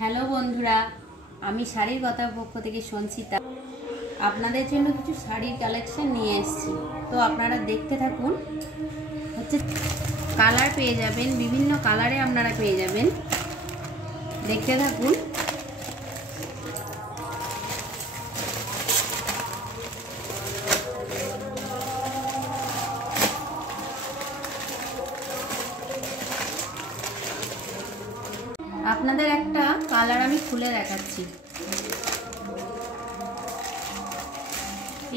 Hello বন্ধুরা, আমি শাড়ির কথার পক্ষ থেকে সঞ্চিতা আপনাদের জন্য কিছু শাড়ির কালেকশন নিয়ে এসেছি। তো আপনারা দেখতে থাকুন। কালার পেয়ে যাবেন, বিভিন্ন কালারে আপনারা পেয়ে যাবেন, দেখতে থাকুন। আপনাদের একটা কালার আমি খুলে দেখাচ্ছি।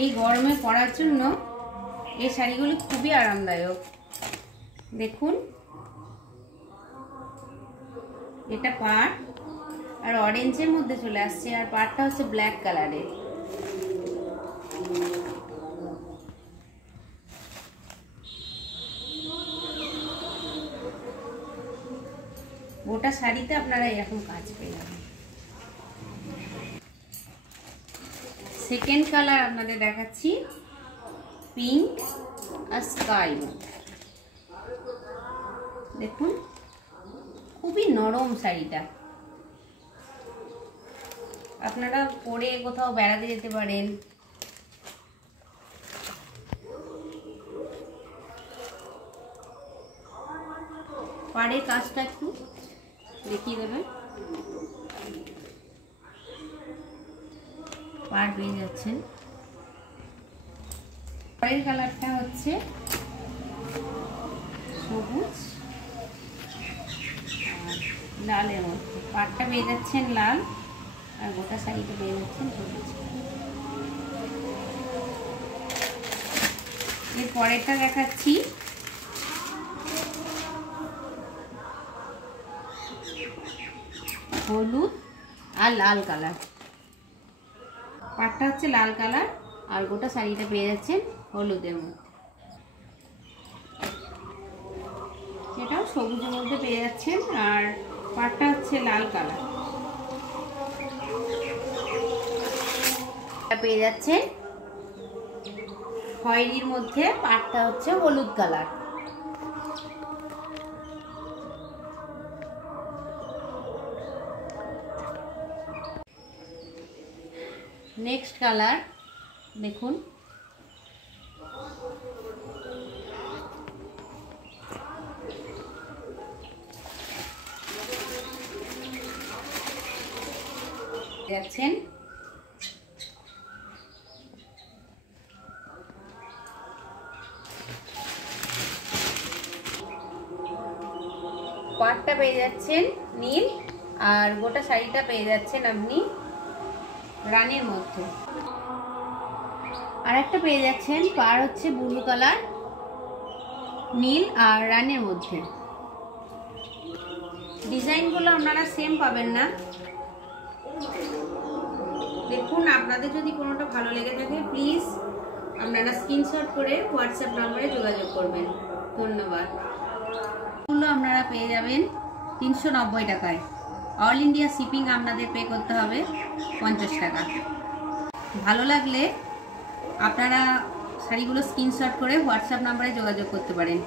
এই গরমে পরার জন্য এই শাড়িগুলি খুবই আরামদায়ক। দেখুন, এটা পাড় আর অরেঞ্জের মধ্যে চলে আসছে, আর পাড়টা হচ্ছে ব্ল্যাক কালারের। গোটা শাড়িতে আপনারা এরকম কাজ পেয়ে যাবেন। সেকেন্ড কালার আপনাদের দেখাচ্ছি, পিঙ্ক আর স্কাই। দেখুন, খুবই নরম শাড়িটা, আপনারা পরে কোথাও বেড়াতে যেতে পারেন। পাড়ের কাজটা একটু দেখিয়ে দেবেন। পাড় পেয়ে যাচ্ছেন। পরের কালারটা হচ্ছে সবুজ আর লালের মধ্যে। পাড়টা পেয়ে যাচ্ছেন লাল আর গোটা শাড়িটা পেয়ে যাচ্ছেন সবুজ। এর পরেরটা দেখাচ্ছি হলুদ আর লাল কালার। পাড়টা হচ্ছে লাল কালার আর গোটা শাড়িটা পেয়ে যাচ্ছেন হলুদের মধ্যে। এটাও সবুজের মধ্যে পেয়ে যাচ্ছেন আর পাড়টা হচ্ছে লাল কালার। পেয়ে যাচ্ছেন খয়েরির মধ্যে, পাড়টা হচ্ছে হলুদ কালার। নেক্সট কালার দেখুন, যাচ্ছেন পাড়টা পেয়ে যাচ্ছেন নীল আর গোটা শাড়িটা পেয়ে যাচ্ছেন আপনি রানীর মধ্যে। আর একটা পেয়ে যাচ্ছেন পাড় হচ্ছে ব্লু কালার, নীল আর রানীর মধ্যে। ডিজাইনগুলো আপনারা সেম পাবেন না। দেখুন, আপনাদের যদি কোনোটা ভালো লেগে থাকে প্লিজ আপনারা স্ক্রিনশট করে হোয়াটসঅ্যাপ নম্বরে যোগাযোগ করবেন। ধন্যবাদ। এগুলো আপনারা পেয়ে যাবেন 390 টাকায়। অল ইন্ডিয়া শিপিং আপনাদের পে করতে হবে 50 টাকা। ভালো লাগলে আপনারা শাড়িগুলো স্ক্রিনশট করে হোয়াটসঅ্যাপ নম্বরে যোগাযোগ করতে পারেন।